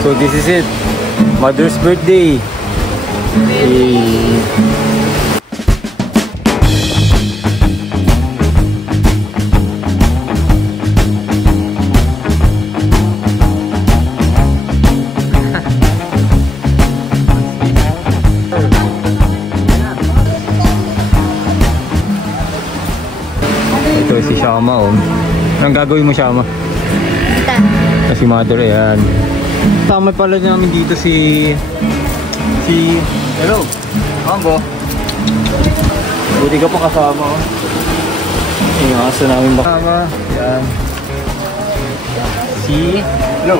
So this is it. Mother's birthday. Yay. Ito si Shama, oh. Anong gagawin mo, Shama? Si Mother, ayan. Tama pala namin dito si hello, Mambo. Buti ka pa kasama, oh. Yung aso namin bakama. Ayan. Hello.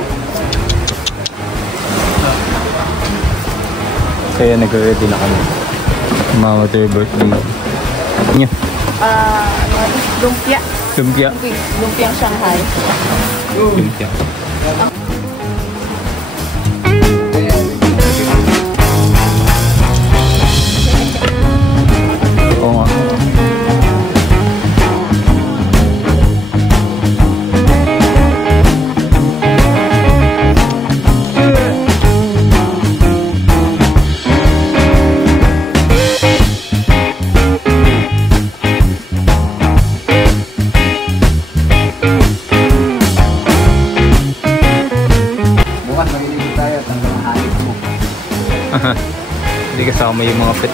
Kaya nag-ready na kami. Mother birthday. Nyo? Lumpia. Lumpia? Lumpiang Shanghai. Lumpia. Oo nga. Hindi kasama yung mga pet.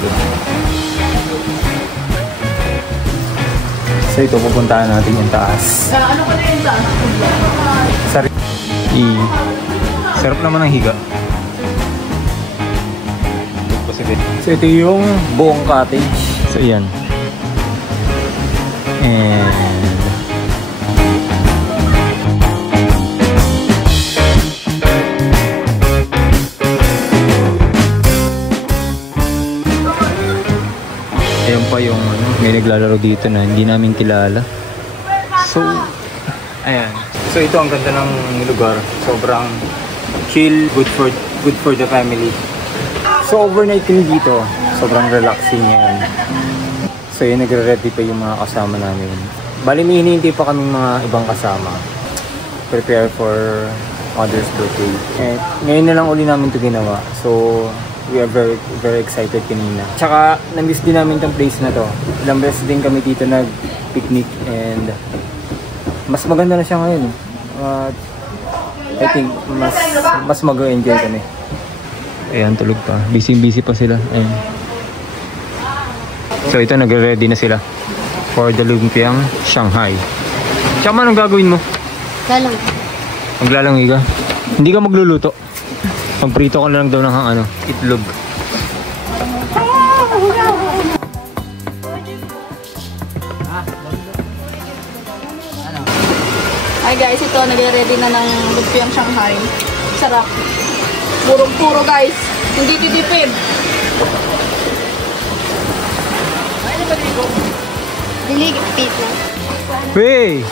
So ito, pupuntahan natin yung taas. Ano ka na yung taas? Sarap naman ang higa. So ito yung buong cottage. So yan. And ayan pa yung may naglalaro dito na hindi namin kilala. So ayan. So ito ang ganda ng lugar. Sobrang chill, good for the family. So overnight kami dito. Sobrang relaxing ngayon. So yun, nagre-ready pa yung mga kasama namin. Bali may hinihintay pa kaming mga ibang kasama. Prepare for Mother's birthday. And ngayon na lang uli namin ito ginawa. So we are very excited kanina. Tsaka na-miss din namin tong place na to. Ilang beses din kami dito nag-picnic and mas maganda na siya ngayon. I think mas mag-enjoy kami. Ayan, tulog pa. Busy pa sila. Ayan. So ito, nagre-ready na sila for the lumpiang Shanghai. Tsaka anong gagawin mo? Lalang. Maglalangi ka? Hindi ka magluluto? Pagprito ko na lang daw ng itlog. Hi guys, ito nagre-ready na ng lumpiang Shanghai. Sarap. Purong-puro guys. Hindi titipid. Ano ba dito? Diligpit na. Hey!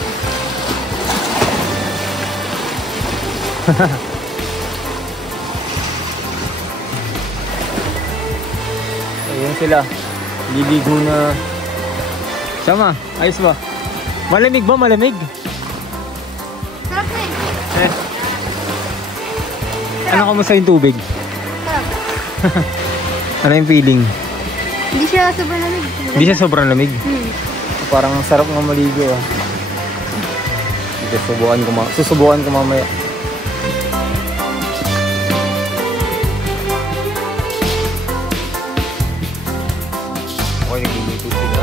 Ayan sila. Liligo na. Sama, ayos ba? Malamig ba? Malamig? Sarap na eh. Ano kamusta yung tubig? Sarap. Ano yung feeling? Hindi siya sobrang lamig. Hindi siya sobrang lamig? Parang sarap nga maligo ah. Susubukan ko mamaya. Okay, nagluluto sila.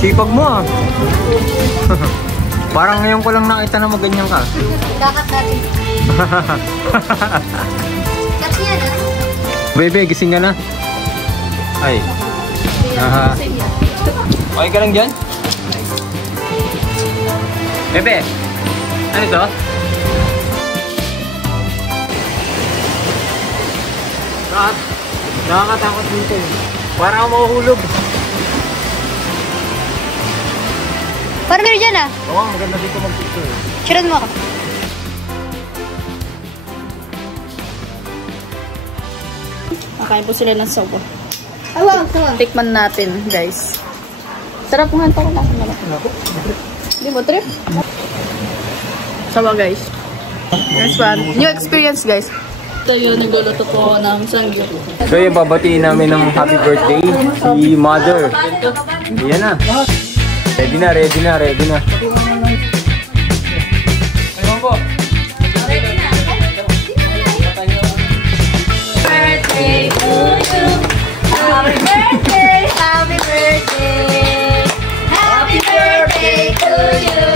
Sipag mo ah. Parang ngayon ko lang nakita na maganyan ka. Kakat natin. Kat niya na. Bebe, gising ka na. Ay. Aha. Okay ka lang dyan? Bebe, ano to? Nakakatakot dito eh. Parang ako mahuhulog. Parang meron dyan ah. Oo, maganda dito mag-picture. Shoutout mo ako. Nakain po sila ng sobo. Tikman natin guys. Sarap ng hanto ko na. Hindi mo trip? Sawa guys. Next one. New experience guys. Ito yun, nagluluto po ako ng sangyup. So yung babatiin namin ng happy birthday si Mother. Yan na. Ready na, ready na, ready na. Ayun po. Birthday to you. Happy birthday, happy birthday. Happy birthday to you.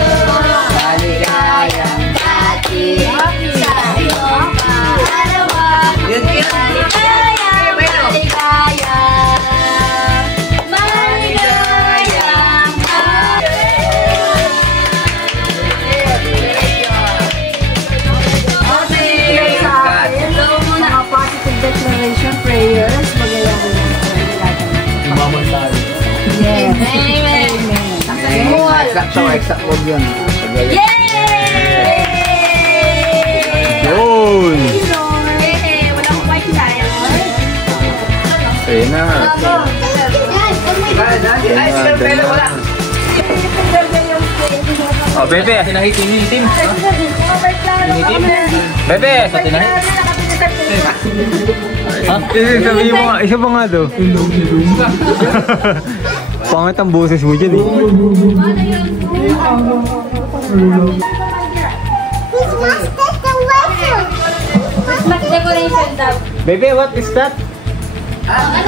Maligayang dati sa iyong kaarawan. Maligayang, maligayang, maligayang Hello muna ang positive declaration prayers. Magalang Yes. Amen. Exact word yun. Yay! Yun! Yay! Wala akong white tayo. Ayun na. Oh, Bebe, tinahit, tinitim. Tinitim. Bebe, sa tinahit. Ha? Sabihin mo nga, isa pa nga daw. Pangat ang boses mo dyan eh. Christmas decoration daw. Bebe, what is that? Ano ba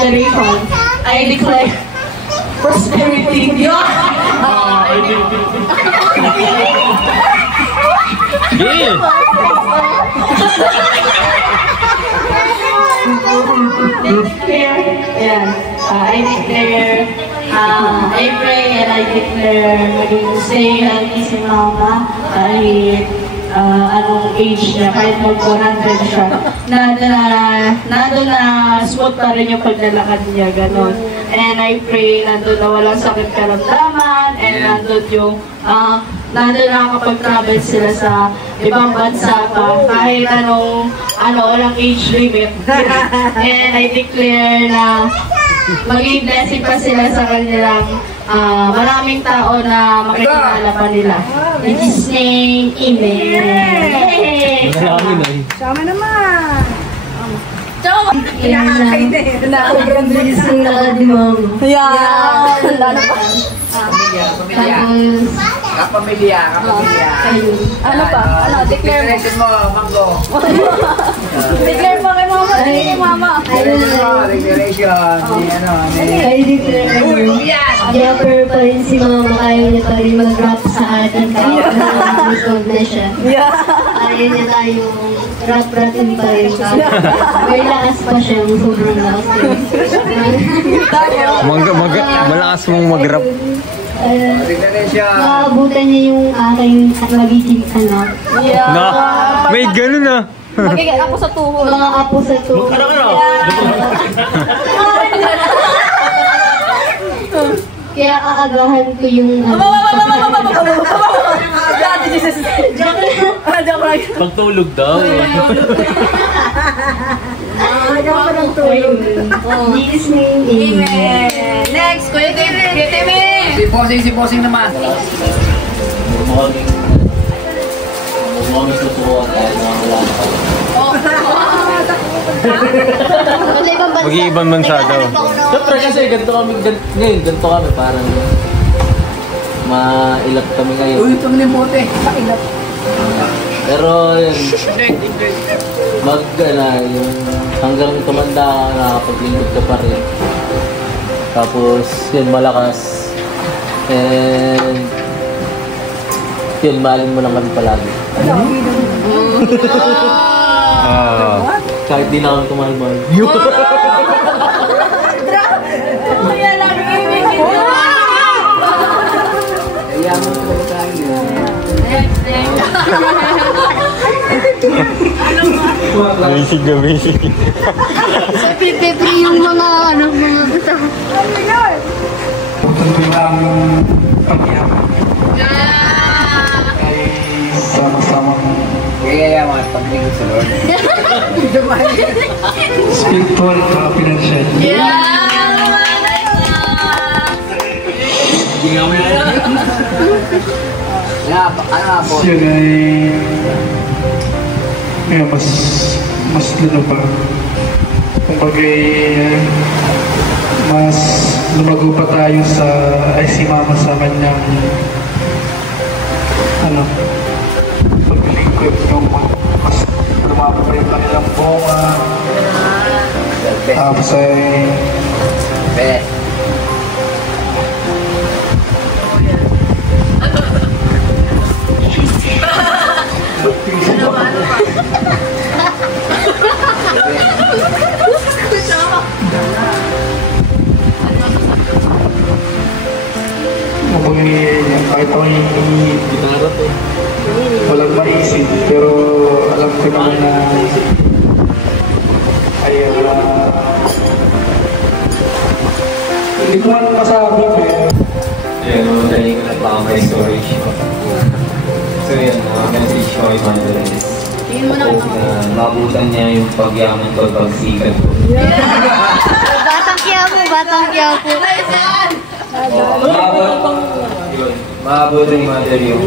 decoration? I declare prosperity. Yeah! I declare, I pray and I declare maging stay healthy si Mama kahit anong age niya, kahit mag-100 siya. Nandun na smooth pa rin yung paglalakad niya, ganon. And I pray nandun na walang sakit karamdaman and nandun yung nandun na kapag travel sila sa ibang bansa pa kahit walang age limit. And I declare na maging blessing pa sila sa kanilang maraming tao na makikilala pa nila. In His name, Amen. Sama naman. Yan. Kapamilya. Ano pa? Ano? Declare mo. Declaration mo, Mango. Declare mo kay mama. Sige kay mama. Declaration. I declare rapper pa rin si Mama, ayaw niya pa rin mag-rap sa atin kahit na siya. Ayaw niya tayong rap-rapin pa rin kahit may lakas pa siya, sobrang lakas Malakas mong mag-rap. Declaration. Maabutan niya yung aking magiging anak. Na, may ganun ah. Magiging ako sa tuhod. Mga apo sa to. Kaya aagahan ko yung Joke lang. Pagtulog daw. His name, Amen. Next, Kuya Timmy. Kuya Timmy. Si Posing naman. Mag-iibang bansa daw. Siyempre kasi ganito kami parang mailap kami ngayon. Uy, ito ng bote. Pero yun, yung hanggang tumanda ka, nakapaglingkod ka pa rin. Tapos yun, malakas. And yun, mahalin mo lang kami palagi. Kahit di na kami kumahal-mahal. Kuya lang. Kaya mo ito tayo. Basic na basic. Pepe yung mga mga kasama. Sama-sama. Kaya mga paglingkod sa Lord. Spiritual, financial. Yeah! Ano po? Yun ay ngayon mas lalo pa. Kumbaga mas lumago pa tayo sa ay si mama sa kanyang paglingkod yung mas lumabo pa yung kanilang bunga. Tapos ay kahit ako walang maisip, pero alam ko naman na ay hindi ko man masabi, pero Yan, dahil ko nagpapamay storage ko. So yan, message ko kay Mandalines. Tingin mo na Hope na mabutan niya yung pagyaman ko at pagsikat ko. Batang Quiapo. Maabutan ni Mother yung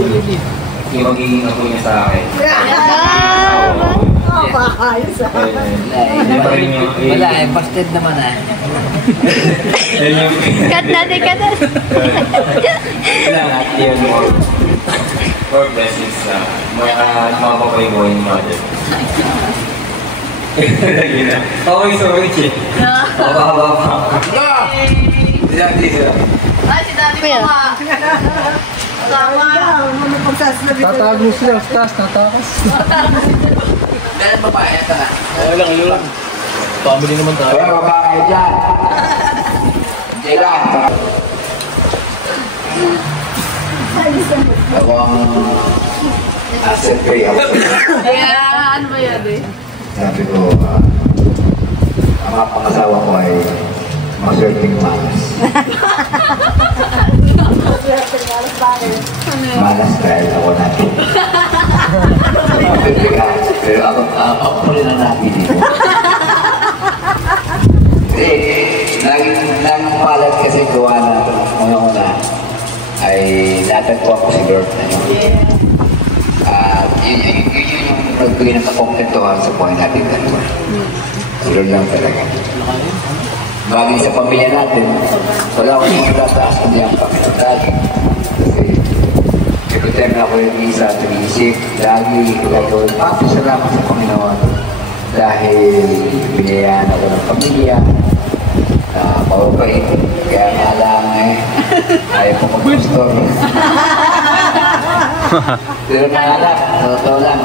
magiging ako niya sa akin. Wala eh, busted naman ah. Cut natin. Lahat yan more blessings na makapapay ko yung Mother. Okay, sorry, Chief. Baba. Ay, si Daddy ko nga. Tama. tatago sila sa taas, tatakas. Ganun ba ba? Ito na. Ano lang. Family naman tayo. Kaya babae dyan. Teka. Ako ang asset ko yun. Kaya, ano ba yan eh? Sabi ko, ang mga pangasawa ko ay maswerteng malas. Malas dahil ako natin. Pero ako pa rin ang natin dito. Naging palat kasi gawa na una ay natagpuan ko si Lord. Yun yung nagbigay ng kakompletuhan sa buhay natin dalawa. Si Lord lang talaga. Bagay sa pamilya natin, wala akong magtataas kundi ang Panginoon lagi. Kasi every time na ako yung isa, tumisip, lagi gagawin salamat sa Panginoon. Dahil binayaan ako ng pamilya, mababait, kaya nga lang ayaw ko mag-pastor. Pero nakalak, sa totoo lang,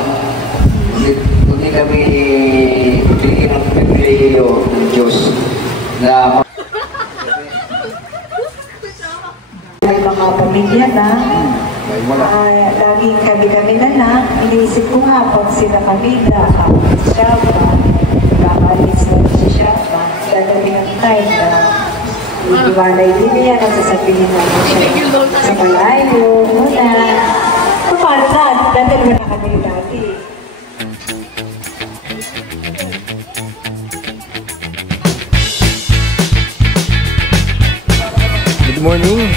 hindi kami bigyan ng pribileyo ng Diyos na may mga pamilya na laging kami na lang. Iniisip ko nga pag sila kami na siya pa, kakalis na si siya pa, dadating ang time na iiwalay din niya at sasabihin namin siya sa malayo muna. Paano na? Dadalawa na kami dati. Good morning.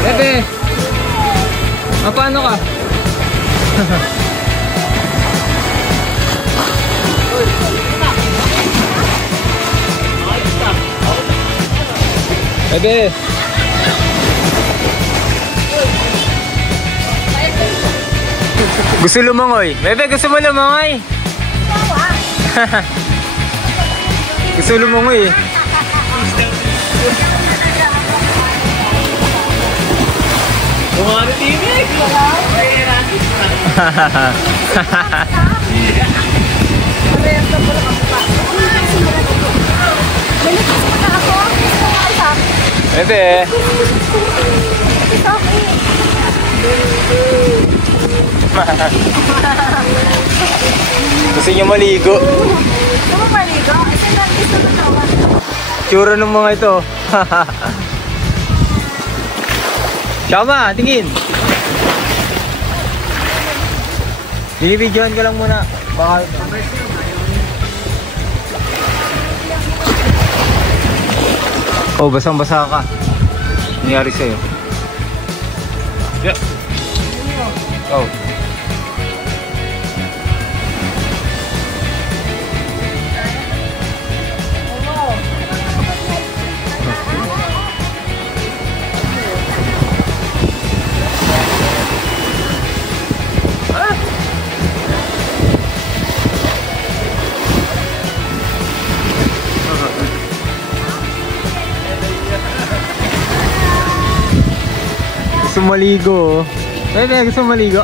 Bebe, paano ka? Bebe. Gusto lumangoy? Bebe, gusto mo lumangoy? Gusto lumangoy eh. Bumano TV! Bebe. Gusto niyo maligo? Gusto mo maligo? Kasi gusto mo naman. Tsura ng mga ito. Shama, tingin. Binibidyohan ko lang muna. Baka Oh, basang-basa ka. Nangyari sa'yo. Yeah. Oh. Gusto maligo. Gusto maligo.